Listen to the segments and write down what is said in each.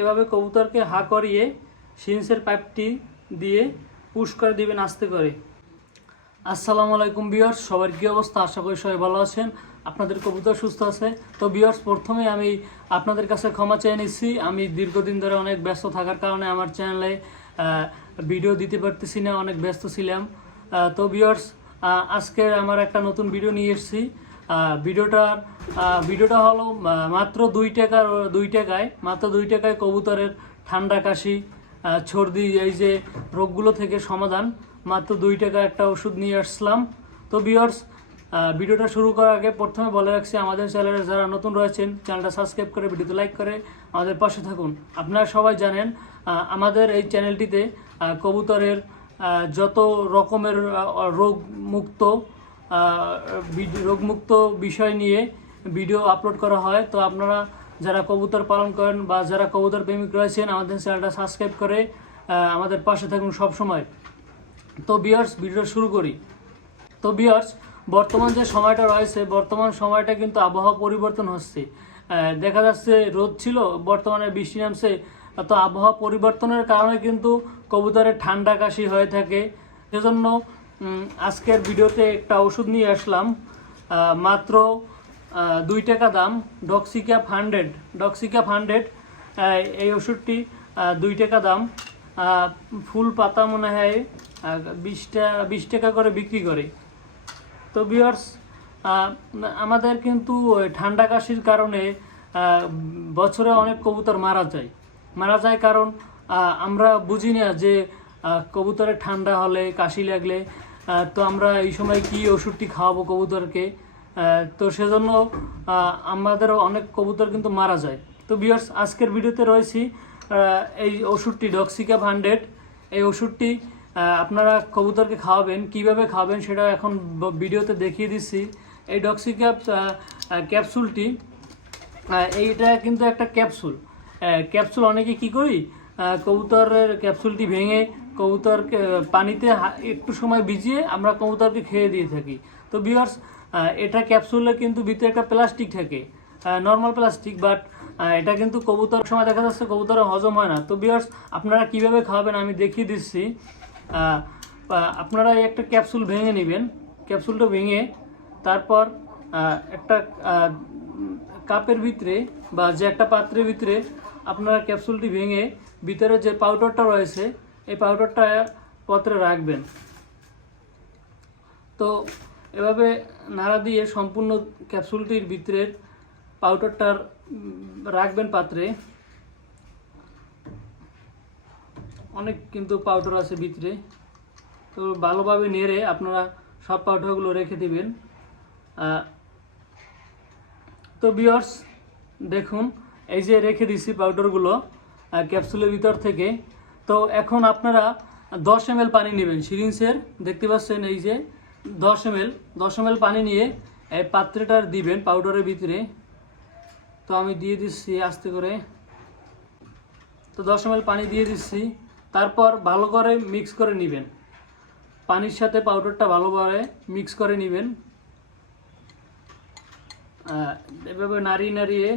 এভাবে কবুতরকে হা করিয়ে সিন্সের পাইপটি দিয়ে পুশ করে দিবেন আস্তে করে। আসসালামু আলাইকুম বিয়ার্স সবার কী অবস্থা? আশা করি সবাই ভালো আছেন। আপনাদের কবুতর সুস্থ আছে? তো বিয়ার্স প্রথমে আমি আপনাদের কাছে ক্ষমা চেয়ে নিচ্ছি। আমি দীর্ঘদিন ধরে অনেক ব্যস্ত থাকার কারণে আমার চ্যানেলে ভিডিও দিতে পারতেছি না, অনেক ব্যস্ত ছিলাম। তো বিয়ার্স আজকে আমার একটা নতুন ভিডিও নিয়ে এসেছি। ভিডিওটার ভিডিওটা হলো মাত্র দুই টাকার দুই টাকায়, মাত্র দুই টাকায় কবুতরের ঠান্ডা কাশি সর্দি, এই যে রোগগুলো থেকে সমাধান। মাত্র দুই টাকা একটা ওষুধ নিয়ে আসলাম। তো বিয়ার্স ভিডিওটা শুরু করার আগে প্রথমে বলে রাখছি, আমাদের চ্যানেলে যারা নতুন রয়েছেন, চ্যানেলটা সাবস্ক্রাইব করে, ভিডিওতে লাইক করে, আমাদের পাশে থাকুন। আপনারা সবাই জানেন আমাদের এই চ্যানেলটিতে কবুতরের যত রকমের রোগ মুক্ত রোগমুক্ত বিষয় নিয়ে ভিডিও আপলোড করা হয়। তো আপনারা যারা কবুতর পালন করেন বা যারা কবুতর প্রেমিক রয়েছেন, আমাদের চ্যানেলটা সাবস্ক্রাইব করে আমাদের পাশে থাকুন সব সময় তো বিয়ার্স ভিডিও শুরু করি। তো বিয়ার্স বর্তমান যে সময়টা রয়েছে, বর্তমান সময়টা কিন্তু আবহাওয়া পরিবর্তন হচ্ছে। দেখা যাচ্ছে রোদ ছিল, বর্তমানে বৃষ্টি নামছে। তো আবহাওয়া পরিবর্তনের কারণে কিন্তু কবুতরের ঠান্ডা কাশি হয়ে থাকে। সেজন্য আজকের ভিডিওতে একটা ওষুধ নিয়ে আসলাম। মাত্র দুই টাকা দাম ডক্সিক্যাপ হান্ড্রেড ডক্সিক্যাপ হান্ড্রেড এই ওষুধটি দুই টাকা দাম। ফুল পাতা মনে হয় আহ, বিশ টাকা করে বিক্রি করে। তো বিয়ার্স আমাদের কিন্তু ঠান্ডা কাশির কারণে বছরে অনেক কবুতর মারা যায়। মারা যায় কারণ আমরা বুঝি না যে কবুতরে ঠান্ডা হলে কাশি লাগলে তো আমরা এই সময় কি ওষুধটি খাওয়াবো কবুতরকে? তো সেজন্য আমাদের অনেক কবুতর কিন্তু মারা যায়। তো বিয়ার্স আজকের ভিডিওতে রয়েছি এই ওষুধটি ডক্সিক্যাপ হান্ড্রেড এই ওষুধটি আপনারা কবুতরকে খাওয়াবেন, কীভাবে খাওয়াবেন সেটা এখন ভিডিওতে দেখিয়ে দিচ্ছি। এই ডক্সিক্যাপ ক্যাপসুলটি এইটা কিন্তু একটা ক্যাপসুল ক্যাপসুল অনেকে কি করি কবুতরের ক্যাপসুলটি ভেঙে কবুতরকে পানিতে একটু সময় ভিজিয়ে আমরা কবুতরকে খেয়ে দিয়ে থাকি। তো বিয়ার্স এটা ক্যাপসুলে কিন্তু ভিতরে একটা প্লাস্টিক থাকে। নর্মাল প্লাস্টিক বাট এটা কিন্তু কবুতর, সময় দেখা যাচ্ছে কবুতরের হজম হয় না। তো বিয়ার্স আপনারা কীভাবে খাওয়াবেন আমি দেখিয়ে দিচ্ছি। আপনারা একটা ক্যাপসুল ভেঙে নেবেন। ক্যাপসুলটা ভেঙে তারপর একটা কাপের ভিতরে বা যে একটা পাত্রের ভিতরে আপনারা ক্যাপসুলটি ভেঙে ভিতরে যে পাউডারটা রয়েছে এই পাউডারটা পত্রে রাখবেন। তো এভাবে নাড়া দিয়ে সম্পূর্ণ ক্যাপসুলটির ভিতরের পাউডারটার রাখবেন পাত্রে। অনেক কিন্তু পাউডার আছে ভিতরে। তো ভালোভাবে নেড়ে আপনারা সব পাউডারগুলো রেখে দিবেন। তো বিয়ার্স দেখুন, এই যে রেখে দিছি পাউডারগুলো ক্যাপসুলের ভিতর থেকে। তো এখন আপনারা দশ এম পানি নেবেন সিরিঞ্জের, দেখতে পাচ্ছেন এই যে দশ এম এল দশ এম পানি নিয়ে এই পাত্রটার দিবেন পাউডারের ভিতরে। তো আমি দিয়ে দিচ্ছি আস্তে করে। তো দশ এম পানি দিয়ে দিচ্ছি, তারপর ভালো করে মিক্স করে নেবেন। পানির সাথে পাউডারটা ভালোভাবে মিক্স করে নেবেন। এভাবে নাড়িয়ে নাড়িয়ে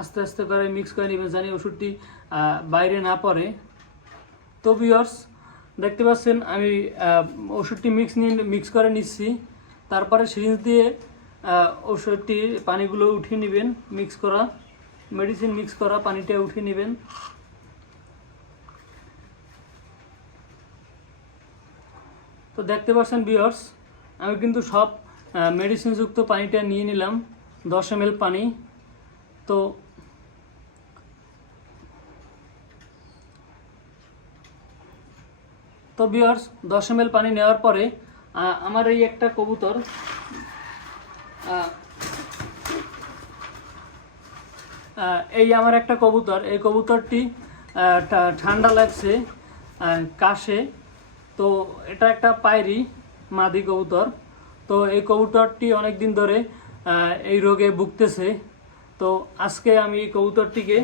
আস্তে আস্তে করে মিক্স করে নেবেন, জানি ওষুধটি বাইরে না পড়ে। তো বিয়ার্স দেখতে পাচ্ছেন, আমি ওষুধটি মিক্স নিয়ে মিক্স করে নিচ্ছি। তারপরে সিরিঞ্জ দিয়ে ওষুধটি, পানিগুলো উঠিয়ে নেবেন মিক্স করা। মেডিসিন মিক্স করা, পানিটা উঠিয়ে নেবেন। তো দেখতে পাচ্ছেন বিয়ার্স আমি কিন্তু সব মেডিসিনযুক্ত পানিটা নিয়ে নিলাম, দশ এম পানি। তো তো বিয়ার্স দশ এম পানি নেওয়ার পরে আমার এই একটা কবুতর এই আমার একটা কবুতর। এই কবুতরটি ঠান্ডা লাগছে কাশে। তো এটা একটা পায়রি মাদি কবুতর। তো এই কবুতরটি অনেক দিন ধরে এই রোগে ভুগতেছে। তো আজকে আমি এই কবুতরটিকে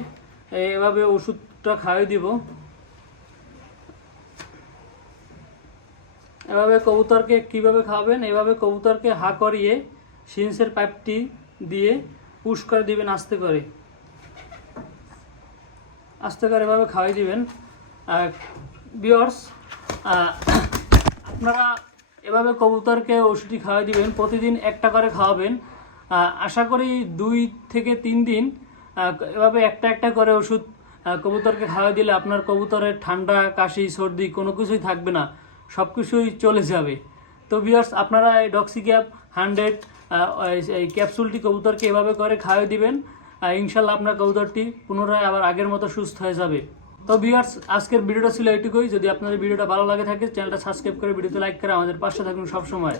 এভাবে ওষুধটা খাওয়াই দিব। এভাবে কবুতরকে কীভাবে খাওয়াবেন, এভাবে কবুতরকে হা করিয়ে সিন্সের পাইপটি দিয়ে পুশ করে দিবেন আস্তে করে। আস্তে করে এভাবে খাওয়াই দিবেন। বিয়ার্স আপনারা এভাবে কবুতরকে ওষুধটি খাওয়াই দিবেন, প্রতিদিন একটা করে খাওয়াবেন। আশা করি দুই থেকে তিন দিন এভাবে একটা একটা করে ওষুধ কবুতরকে খাওয়াই দিলে আপনার কবুতরের ঠান্ডা, কাশি, সর্দি কোনো কিছুই থাকবে না। সব কিছুই চলে যাবে। তো বিয়ার্স আপনারা এই ডক্সি ক্যাপ হান্ড্রেড এই ক্যাপসুলটি কবুতরকে এভাবে করে খাওয়াই দিবেন। ইনশাল্লাহ আপনার কবুতরটি পুনরায় আবার আগের মতো সুস্থ হয়ে যাবে। তো ভিউয়ার্স আজকের ভিডিওটা ছিল এইটুকুই। যদি আপনাদের ভিডিওটা ভালো লাগে থাকে, চ্যানেলটা সাবস্ক্রাইব করে, ভিডিওতে লাইক করে আমাদের পাশে থাকুন সবসময়।